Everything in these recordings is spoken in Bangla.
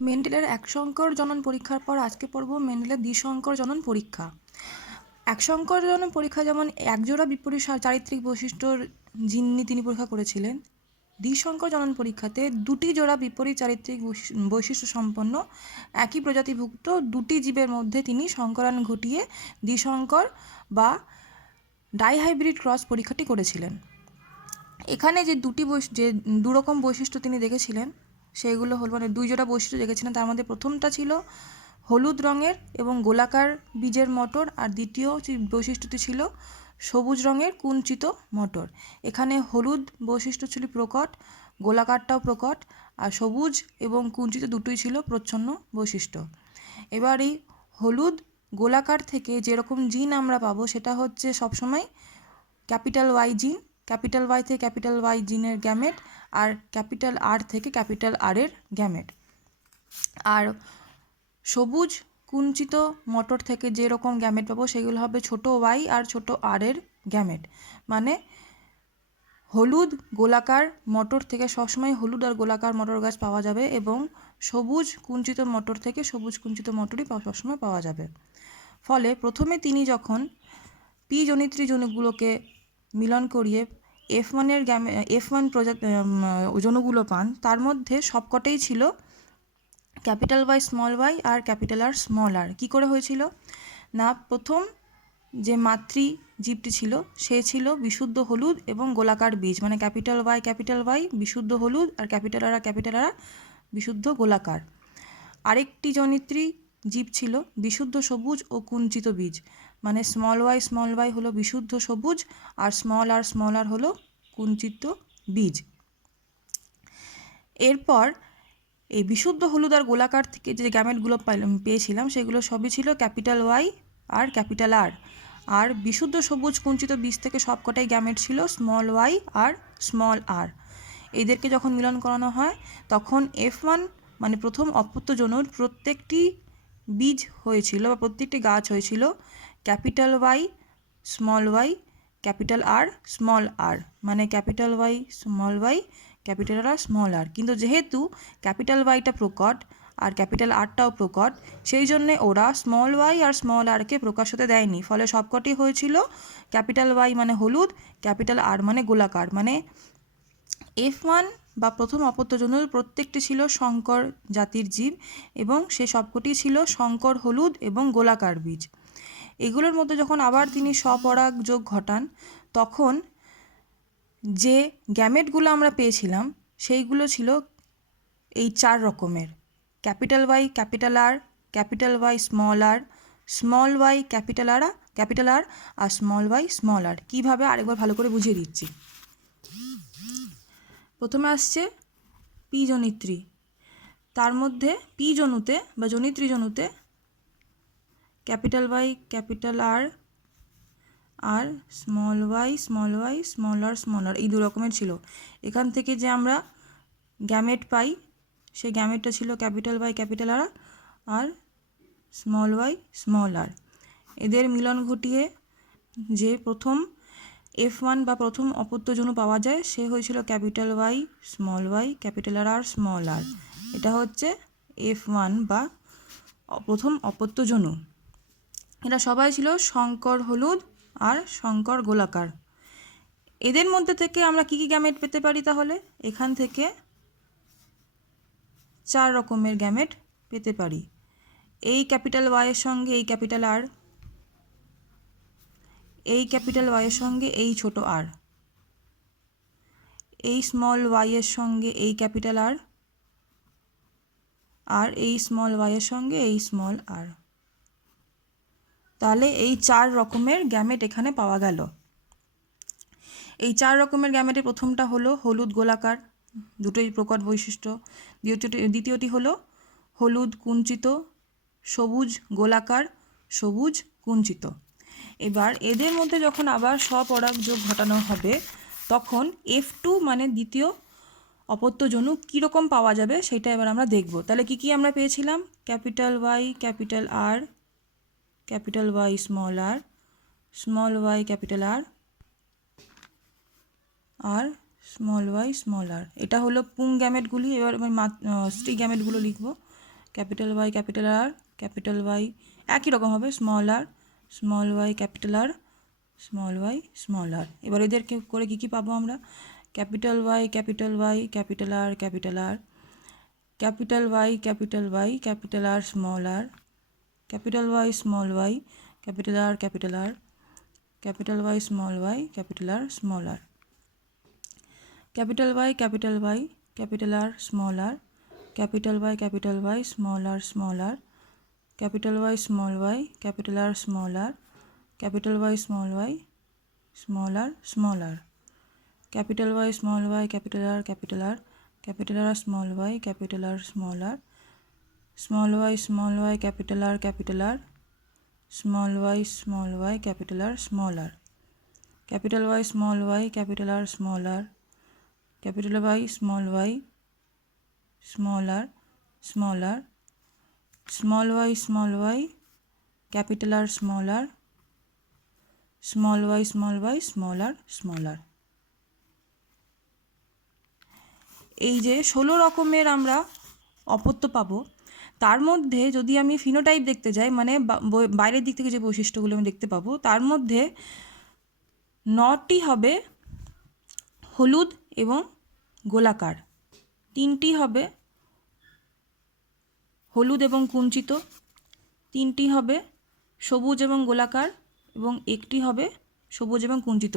মেন্ডেলের একসংকর জনন পরীক্ষার পর আজকে পড়ব মেন্ডেলের দ্বিসংকর জনন পরীক্ষা। একসংকর জনন পরীক্ষা যেমন একজোড়া বিপরীত চারিত্রিক বৈশিষ্ট্যর জিন নিয়ে তিনি পরীক্ষা করেছিলেন, দ্বিসংকর জনন পরীক্ষাতে দুটি জোড়া বিপরীত চারিত্রিক বৈশিষ্ট্য সম্পন্ন একই প্রজাতিভুক্ত দুটি জীবের মধ্যে তিনি সংকরায়ন ঘটিয়ে দ্বিসংকর বা ডাইহাইব্রিড ক্রস পরীক্ষাটি করেছিলেন। এখানে যে দুরকম বৈশিষ্ট্য তিনি দেখেছিলেন সেগুলো হল, মানে দুই জোড়া বৈশিষ্ট্য দেখেছিলেন, তার মধ্যে প্রথমটা ছিল হলুদ রঙের এবং গোলাকার বীজের মটর, আর দ্বিতীয় যে বৈশিষ্ট্যটি ছিল সবুজ রঙের কুঞ্চিত মটর। এখানে হলুদ বৈশিষ্ট্য ছিল প্রকট, গোলাকারটাও প্রকট, আর সবুজ এবং কুঞ্চিত দুটোই ছিল প্রচ্ছন্ন বৈশিষ্ট্য। এবার এই হলুদ গোলাকার থেকে যেরকম জিন আমরা পাবো সেটা হচ্ছে সবসময় ক্যাপিটাল ওয়াই জিন, ক্যাপিটাল ওয়াই থেকে ক্যাপিটাল ওয়াই জিনের গ্যামেট, আর ক্যাপিটাল আর থেকে ক্যাপিটাল আর এর গ্যামেট। আর সবুজ কুঞ্চিত মটর থেকে যেরকম গ্যামেট পাবো সেগুলো হবে ছোট ওয়াই আর ছোট আর এর গ্যামেট। মানে হলুদ গোলাকার মটর থেকে সবসময় হলুদ আর গোলাকার মটর গাছ পাওয়া যাবে, এবং সবুজ কুঞ্চিত মটর থেকে সবুজ কুঞ্চিত মটরই সবসময় পাওয়া যাবে। ফলে প্রথমে তিনি যখন পি জনিত্রী জনুগুলোকে মিলন করিয়ে F1 জনুগুলো পান, তার মধ্যে সবকটাই ছিল ক্যাপিটাল ওয়াই স্মল ওয়াই আর ক্যাপিটাল আর স্মল আর। কী করে হয়েছিল না, প্রথম যে মাতৃ জীবটি ছিল সে ছিল বিশুদ্ধ হলুদ এবং গোলাকার বীজ, মানে ক্যাপিটাল ওয়াই বিশুদ্ধ হলুদ, আর ক্যাপিটাল আর বিশুদ্ধ গোলাকার। আরেকটি জনিত্রী জীব ছিল বিশুদ্ধ সবুজ ও কুঞ্চিত বীজ, মানে স্মল ওয়াই হলো বিশুদ্ধ সবুজ, আর স্মল আর হলো কুঞ্চিত বীজ। এরপর এই বিশুদ্ধ হলুদ আর গোলাকার থেকে যে গ্যামেটগুলো পেয়েছিলাম সেগুলো সবই ছিল ক্যাপিটাল ওয়াই আর ক্যাপিটাল আর। আর বিশুদ্ধ সবুজ কুঞ্চিত বীজ থেকে সবকটাই গ্যামেট ছিল স্মল ওয়াই আর স্মল আর। এদেরকে যখন মিলন করানো হয় তখন F1 মানে প্রথম অপত্য জনুর প্রত্যেকটি বীজ হয়েছিল বা প্রত্যেকটি গাছ হয়েছিল capital Y small Y capital R small R, মানে capital Y capital R small R. কিন্তু যেহেতু ক্যাপিটাল ওয়াইটা প্রকট আর ক্যাপিটাল আরটাও প্রকট, সেই জন্যে ওরা স্মল ওয়াই আর স্মল আরকে প্রকাশ হতে দেয়নি। ফলে সবকটি হয়েছিল ক্যাপিটাল ওয়াই মানে হলুদ, ক্যাপিটাল আর মানে গোলাকার। মানে F1 বা প্রথম অপত্যজনুর প্রত্যেকটি ছিল সংকর জাতির জীব, এবং সে সবকটি ছিল সংকর হলুদ এবং গোলাকার বীজ। এগুলোর মধ্যে যখন আবার তিনি স্বপরাগ যোগ ঘটান, তখন যে গ্যামেটগুলো আমরা পেয়েছিলাম সেইগুলো ছিল এই চার রকমের: capital Y capital R, capital Y small Y capital R আর স্মল ওয়াই স্মল আর। কীভাবে আরেকবার ভালো করে বুঝিয়ে দিচ্ছি। প্রথমে আসছে পি জনিত্রী, তার মধ্যে পি জনুতে বা জনিত্রী জনুতে ক্যাপিটাল ওয়াই ক্যাপিটাল আর আর স্মল ওয়াই স্মল আর এই দু রকমের ছিল। এখান থেকে যে আমরা গ্যামেট পাই সেই গ্যামেটটা ছিল ক্যাপিটাল ওয়াই ক্যাপিটাল আর আর স্মল ওয়াই স্মল আর। এদের মিলন ঘটিয়ে যে প্রথম F1 বা প্রথম অপত্যজনু পাওয়া যায় সে হয়েছিল capital Y capital R small R. এটা হচ্ছে F1 বা প্রথম অপত্যজনু। এরা সবাই ছিল সংকর হলুদ আর সংকর গোলাকার। এদের মধ্যে থেকে আমরা কী কী গ্যামেট পেতে পারি তাহলে? এখান থেকে চার রকমের গ্যামেট পেতে পারি। এই ক্যাপিটাল ওয়াইয়ের সঙ্গে এই ক্যাপিটাল আর, এই ক্যাপিটাল ওয়াইয়ের সঙ্গে এই ছোট আর, এই স্মল ওয়াইয়ের সঙ্গে এই ক্যাপিটাল আর, আর এই স্মল ওয়াইয়ের সঙ্গে এই স্মল আর। তাহলে এই চার রকমের গ্যামেট এখানে পাওয়া গেল। এই চার রকমের গ্যামেটের প্রথমটা হলো হলুদ গোলাকার, দুটোই প্রকট বৈশিষ্ট্য। দ্বিতীয়টি হলো হলুদ কুঞ্চিত, সবুজ গোলাকার, সবুজ কুঞ্চিত। এবার এদের মধ্যে যখন আবার স্বপরাগ যোগ ঘটানো হবে তখন F2 মানে দ্বিতীয় অপত্যজনু কীরকম পাওয়া যাবে সেটা এবার আমরা দেখব। তাহলে কী কী আমরা পেয়েছিলাম? Capital Y capital R, capital Y small Y capital R আর স্মল ওয়াই স্মল আর। এটা হলো পুং গ্যামেটগুলি। এবার আমি স্ত্রী গ্যামেটগুলো লিখব। Capital Y capital R, capital Y একই রকম হবে, small Y capital R, small Y small R. এবার এদেরকে করে কী কী পাবো আমরা? Capital Y capital R, capital R, capital Y capital R small R, capital Y small Y capital R, capital Y small Y capital R small R, capital Y capital R small R, capital Y small R, capital Y small Y capital R small R, capital Y small Y small R small R, capital Y small Y capital R small Y capital R small R, small Y capital R small Y capital R small R, capital Y small Y capital R small R, capital Y small Y small R small R, small Y capital R small R, small Y small R small R. এই যে 16 রকমের আমরা অপত্য পাবো, তার মধ্যে যদি আমি ফিনোটাইপ দেখতে যাই, মানে বাইরের দিক থেকে যে বৈশিষ্ট্যগুলো আমি দেখতে পাবো, তার মধ্যে 9টি হবে হলুদ এবং গোলাকার, 3টি হবে হলুদ এবং কুঞ্চিত, 3টি হবে সবুজ এবং গোলাকার, এবং 1টি হবে সবুজ এবং কুঞ্চিত।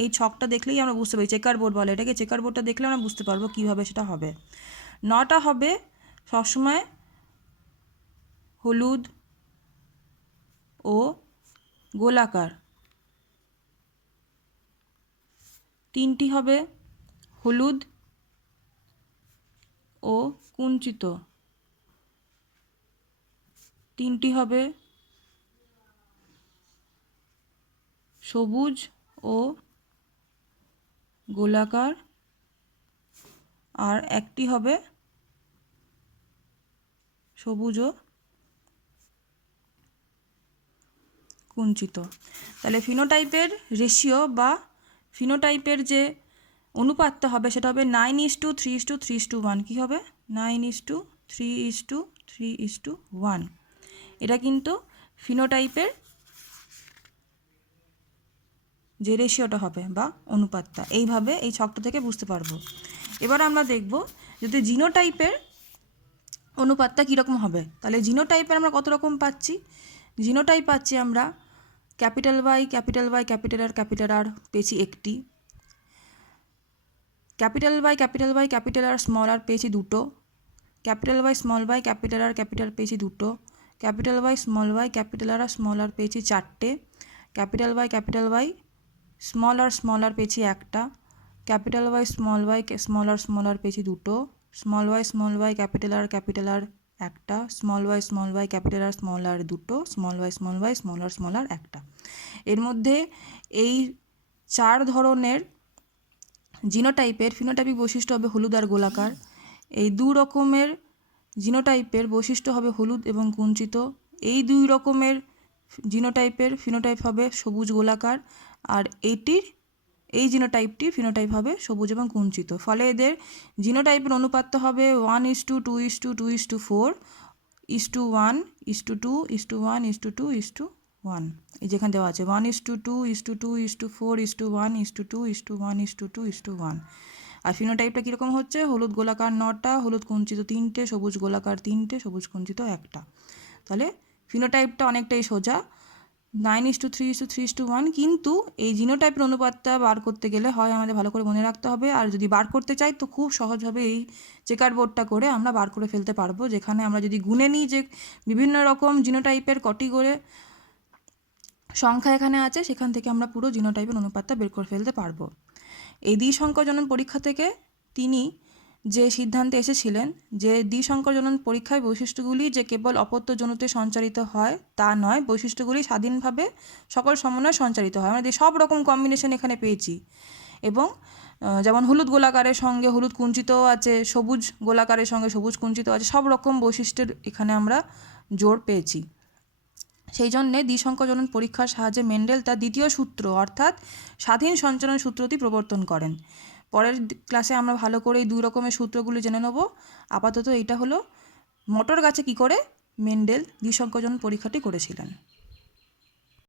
এই ছকটা দেখলেই আমরা বুঝতে পারি, চেকার বোর্ড বলে এটাকে, চেকার বোর্ডটা দেখলে আমরা বুঝতে পারবো কীভাবে সেটা হবে। 9টা হবে সবসময় হলুদ ও গোলাকার, 3টি হবে হলুদ ও কুঞ্চিত, 3টি হবে সবুজ ও গোলাকার, আর 1টি হবে সবুজ ও কুঞ্চিত। তাহলে ফিনোটাইপের রেশিও বা ফিনোটাইপের যে অনুপাতটা হবে সেটা হবে 9:3:3:1। কী হবে? 9:3:3:1। এটা কিন্তু ফিনোটাইপের যে রেশিওটা হবে বা অনুপাতটা, এইভাবে এই ছকটা থেকে বুঝতে পারবো। এবার আমরা দেখব যদি জিনোটাইপের অনুপাতটা কীরকম হবে। তাহলে জিনোটাইপের আমরা কত রকম পাচ্ছি? জিনোটাইপ পাচ্ছি আমরা ক্যাপিটাল ওয়াই ক্যাপিটাল আর পেয়েছি 1টি, capital Y capital R small R পেয়েছি 2টো, capital Y small Y capital R পেয়েছি 2টো, capital Y small Y capital R small R পেয়েছি 4টে, ক্যাপিটাল ওয়াই স্মল আর পেয়েছি 1টা, ক্যাপিটাল ওয়াই স্মল আর পেয়েছি 2টো, স্মল ওয়াই ক্যাপিটাল আর 1টা, স্মল ওয়াই ক্যাপিটাল আর 2টো, স্মল ওয়াই স্মল আর 1টা। এর মধ্যে এই 4 ধরনের জিনোটাইপের ফিনোটাইপিক বৈশিষ্ট্য হবে হলুদ আর গোলাকার। এই 2 রকমের জিনোটাইপের বৈশিষ্ট্য হবে হলুদ এবং কুঞ্চিত। এই 2 রকমের জিনোটাইপের ফিনোটাইপ হবে সবুজ গোলাকার, আর এই জিনোটাইপটি ফিনোটাইপ হবে সবুজ এবং কুঞ্চিত। ফলে এদের জিনোটাইপের অনুপাতটা হবে 1:2:2:4:1:1:2:1 এই যেখানে দেওয়া আছে 1:2:2:4:1:1:2:1। আর ফিনোটাইপটা কীরকম হচ্ছে? হলুদ গোলাকার 9টা, হলুদ কুঞ্চিত 3টে, সবুজ গোলাকার 3টে, সবুজ কুঞ্চিত 1টা। তাহলে ফিনোটাইপটা অনেকটাই সোজা, 9:3:3:1। কিন্তু এই জিনোটাইপের অনুপাতটা বার করতে গেলে হয় আমাদের ভালো করে মনে রাখতে হবে, আর যদি বার করতে চাই তো খুব সহজভাবে এই চেকার বোর্ডটা করে আমরা বার করে ফেলতে পারবো, যেখানে আমরা যদি গুনে নিই যে বিভিন্ন রকম জিনোটাইপের কটি করে সংখ্যা এখানে আছে, সেখান থেকে আমরা পুরো জিনোটাইপের অনুপাতটা বের করে ফেলতে পারবো। এই দ্বিসংকর জনন পরীক্ষা থেকে তিনি যে সিদ্ধান্তে এসেছিলেন যে দ্বিসংকর জনন পরীক্ষায় বৈশিষ্ট্যগুলি যে কেবল অপত্যজনুতে সঞ্চারিত হয় তা নয়, বৈশিষ্ট্যগুলি স্বাধীনভাবে সকল সমন্বয়ে সঞ্চারিত হয়। আমরা সব রকম কম্বিনেশন এখানে পেয়েছি, এবং যেমন হলুদ গোলাকারের সঙ্গে হলুদ কুঞ্চিতও আছে, সবুজ গোলাকারের সঙ্গে সবুজ কুঞ্চিত আছে, সব রকম বৈশিষ্ট্যের এখানে আমরা জোর পেয়েছি। সেই জন্যে দ্বিসংকর জনন পরীক্ষার সাহায্যে মেন্ডেল তার দ্বিতীয় সূত্র অর্থাৎ স্বাধীন সঞ্চালন সূত্রটি প্রবর্তন করেন। পরের ক্লাসে আমরা ভালো করে এই 2 রকমের সূত্রগুলি জেনে নেব। আপাতত এটা হলো মটর গাছে কী করে মেন্ডেল দ্বিসংকর জনন পরীক্ষাটি করেছিলেন?